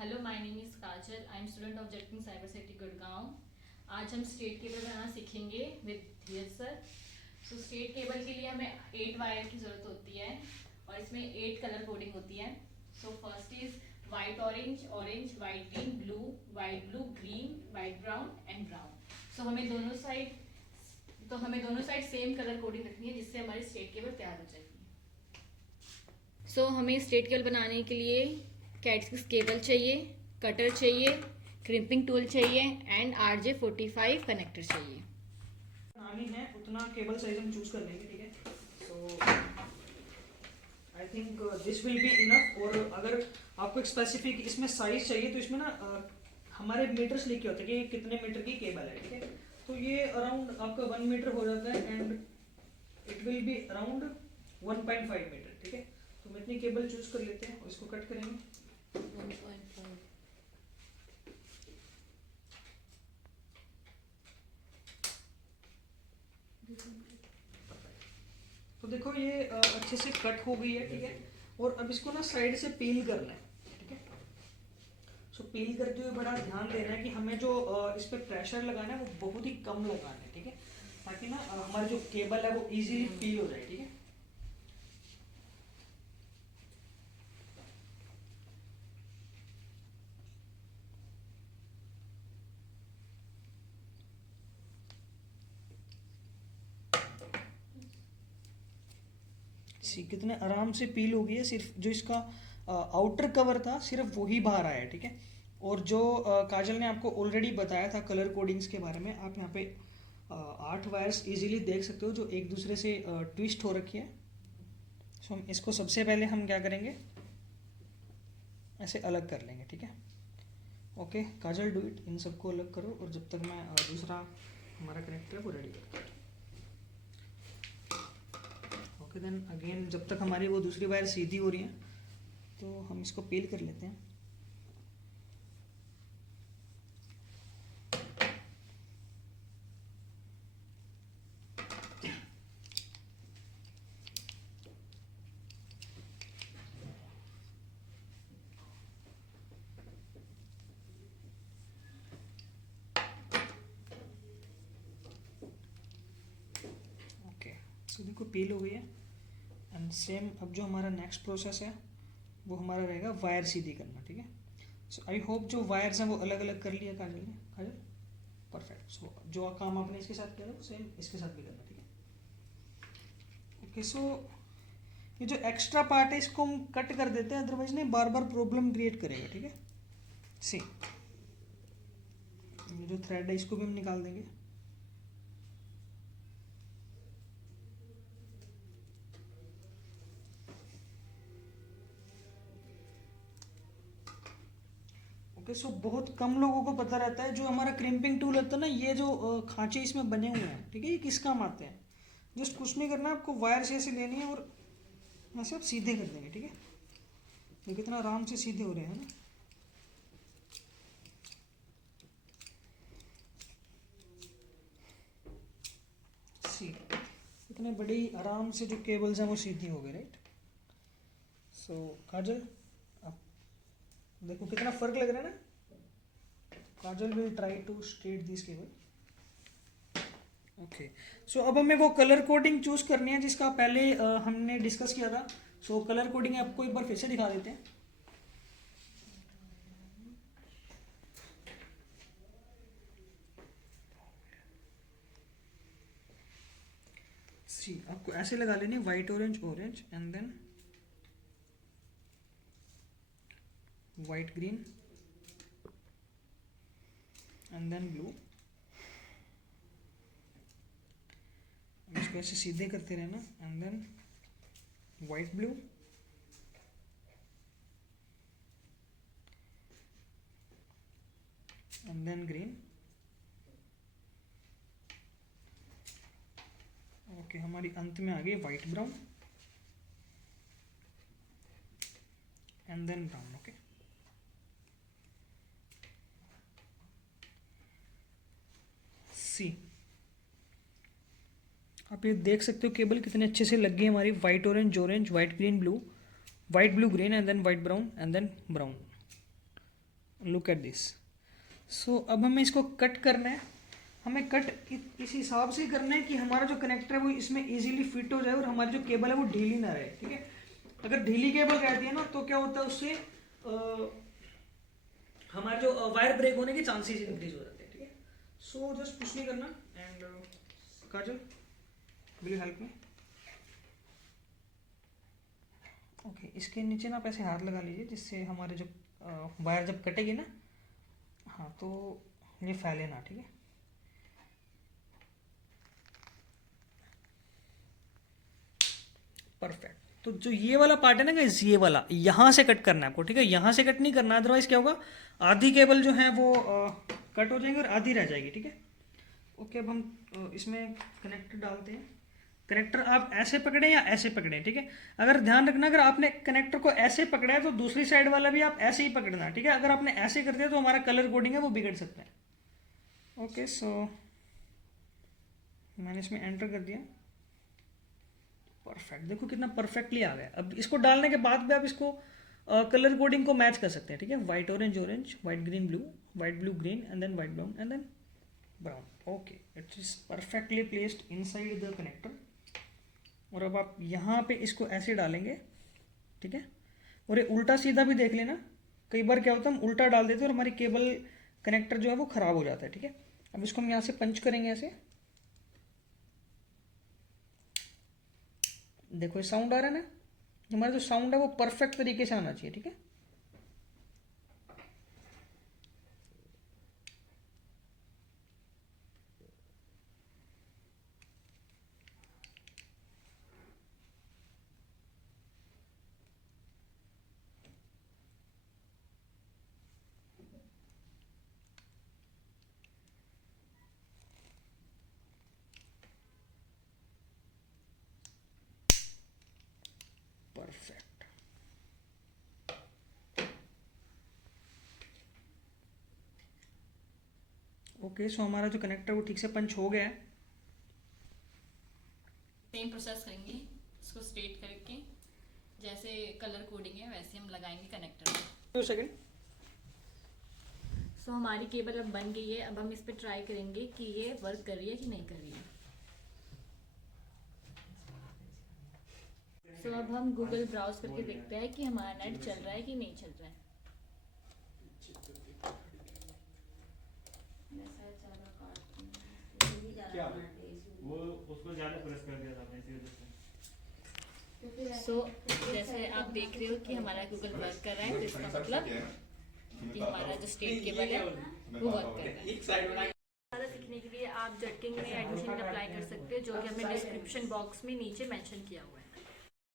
Hello, my name is Kajal. I am student of Jetking cyber city Gurgaon. आज हम straight cable बनाना सीखेंगे with Dheeraj sir. So straight cable के लिए हमें 8 वायर की ज़रूरत होती है और इसमें 8 कलर कोडिंग होती है। So first is white orange, orange white green, blue green, white brown and brown. So हमें दोनों साइड सेम कलर कोडिंग रखनी है जिससे हमारी स्ट्रेट केबल तैयार हो जाएगी। सो हमें स्ट्रेट केबल बनाने के लिए कैटकिस केबल चाहिए, कटर चाहिए, क्रिम्पिंग टूल चाहिए एंड RJ45 कनेक्टर चाहिए। बनानी है उतना केबल साइज हम चूज कर लेंगे, ठीक है। So I think this will be enough. और अगर आपको एक स्पेसिफिक इसमें साइज चाहिए तो इसमें ना हमारे मीटर्स लिखे होते हैं कि कितने मीटर की केबल है, ठीक है। तो ये अराउंड आपका 1 मीटर हो जाता है and it will be around 1.5 metre, ठीक है। तो हम इतनी केबल चूज कर लेते हैं और इसको कट करेंगे। 1.5। तो देखो ये अच्छे से कट हो गई है, ठीक है। और अब इसको ना साइड से पील करना है, ठीक है। सो पील करते हुए बड़ा ध्यान देना है कि हमें जो इस पे प्रेशर लगाना है वो बहुत ही कम लगाना है, ठीक है, ताकि ना हमारी जो केबल है वो इजीली पील हो जाए, ठीक है। सी कितने आराम से पील हो गई है। सिर्फ जो इसका आउटर कवर था सिर्फ वही बाहर आया है, ठीक है। और जो काजल ने आपको ऑलरेडी बताया था कलर कोडिंग्स के बारे में, आप यहाँ पे 8 वायर्स इजीली देख सकते हो जो एक दूसरे से ट्विस्ट हो रखी है। सो हम इसको सबसे पहले हम क्या करेंगे, ऐसे अलग कर लेंगे, ठीक है। ओके काजल, डू इट, इन सबको अलग करो और जब तक मैं दूसरा हमारा कनेक्टर है वो रेडी करता हूँ। ओके देन अगेन, जब तक हमारी वो दूसरी वायर सीधी हो रही है तो हम इसको पील कर लेते हैं। ओके सो देखो पील हो गई है। एंड सेम अब जो हमारा नेक्स्ट प्रोसेस है वो हमारा रहेगा वायर सीधी करना, ठीक है। सो आई होप जो वायर्स हैं वो अलग अलग कर लिया काजल ने। काजल परफेक्ट। सो जो काम आपने इसके साथ किया वो सेम इसके साथ भी करना, ठीक है। ओके सो ये जो एक्स्ट्रा पार्ट है इसको हम कट कर देते हैं, अदरवाइज नहीं बार बार प्रॉब्लम क्रिएट करेगा, ठीक है। सी जो थ्रेड है इसको भी हम निकाल देंगे। ओके सो बहुत कम लोगों को पता रहता है जो हमारा क्रिम्पिंग टूल होता है ना, ये जो खांचे इसमें बने हुए हैं, ठीक है, ये किस काम आते हैं। जस्ट कुछ नहीं करना, आपको वायर से ऐसे लेनी है और ऐसे आप सीधे कर देंगे, ठीक है। ये कितना आराम से सीधे हो रहे हैं ना। सी इतने बड़ी आराम से जो केबल्स हैं वो सीधी हो गई, राइट। सो काजल आप देखो कितना फर्क लग रहा है ना। Kajal will try to straight this cable. Okay so अब हमें वो कलर कोडिंग चूज करनी है जिसका पहले हमने डिस्कस किया था। सो कलर कोडिंग आपको एक बार फिर से दिखा देते हैं। सी आपको ऐसे लगा लेने, white orange orange and then white green and then blue. इसको ऐसे सीधे करते रहना and then white blue and then green. Okay हमारी अंत में आ गई white brown and then brown. Okay see आप ये देख सकते हो केबल कितने अच्छे से लग गई हमारी, white orange orange, white green blue, white blue green and then white brown and then brown. Look at this. So अब हमें इसको कट करना है। हमें कट इस हिसाब से करना है कि हमारा जो कनेक्टर है वो इसमें इजीली फिट हो जाए और हमारी जो केबल है वो ढीली ना रहे, ठीक है। अगर ढीली केबल रहती है ना तो क्या होता है, उससे हमारे जो वायर ब्रेक होने के चांसेस इंक्रीज हो जाते हैं, ठीक है। सो जस्ट कुछ नहीं करना। And Kajal, will you help me? Okay, इसके नीचे ना आप ऐसे हाथ लगा लीजिए जिससे हमारे जो वायर जब कटेगी ना, हाँ, तो ये फैले ना, ठीक है। परफेक्ट। तो जो ये वाला पार्ट है ना गाइस, ये वाला यहाँ से कट करना है आपको, ठीक है। यहाँ से कट नहीं करना, अदरवाइज क्या होगा, आधी केबल जो है वो कट हो जाएगी और आधी रह जाएगी, ठीक है। ओके, अब हम इसमें कनेक्टर डालते हैं। कनेक्टर आप ऐसे पकड़े या ऐसे पकड़े, ठीक है। अगर ध्यान रखना, अगर आपने कनेक्टर को ऐसे पकड़ा है तो दूसरी साइड वाला भी आप ऐसे ही पकड़ना, ठीक है। अगर आपने ऐसे कर दिया तो हमारा कलर कोडिंग है वो बिगड़ सकता है। ओके, सो मैंने इसमें एंटर कर दिया। परफेक्ट, देखो कितना परफेक्टली आ गया। अब इसको डालने के बाद भी आप इसको कलर कोडिंग को मैच कर सकते हैं, ठीक है। White orange orange, white green blue, white blue green, and then white brown, and then brown. Okay, it is perfectly placed inside the connector. और अब आप यहाँ पे इसको ऐसे डालेंगे, ठीक है। और ये उल्टा सीधा भी देख लेना, कई बार क्या होता है हम उल्टा डाल देते हैं और हमारी केबल कनेक्टर जो है वो खराब हो जाता है, ठीक है। अब इसको हम यहाँ से पंच करेंगे ऐसे, देखो ये साउंड आ रहा है ना, हमारा जो साउंड है वो परफेक्ट तरीके से आना चाहिए, ठीक है। परफेक्ट। ओके, सो हमारा जो कनेक्टर वो ठीक से पंच हो गया है। सेम प्रोसेस करेंगे, इसको स्ट्रेट करके जैसे कलर कोडिंग है वैसे हम लगाएंगे कनेक्टर में। 2 सेकेंड। सो हमारी केबल अब बन गई है। अब हम इस पे ट्राई करेंगे कि ये वर्क कर रही है कि नहीं कर रही है। सो अब हम गूगल ब्राउज करके देखते हैं कि हमारा नेट चल रहा है कि नहीं चल रहा है। क्या वो उसको ज्यादा प्रेस कर दिया था आपने इसी वजह से। सो जैसे आप देख रहे हो कि हमारा गूगल वर्क कर रहा है, तो इसका मतलब कि हमारा जो स्टेट केबल है वो वर्क कर रहा है। ज़्यादा सीखने के लिए आप जटकिंग में एडमिशन अप्लाई कर सकते हो, जो कि हमने डिस्क्रिप्शन बॉक्स में नीचे मेंशन किया हुआ है।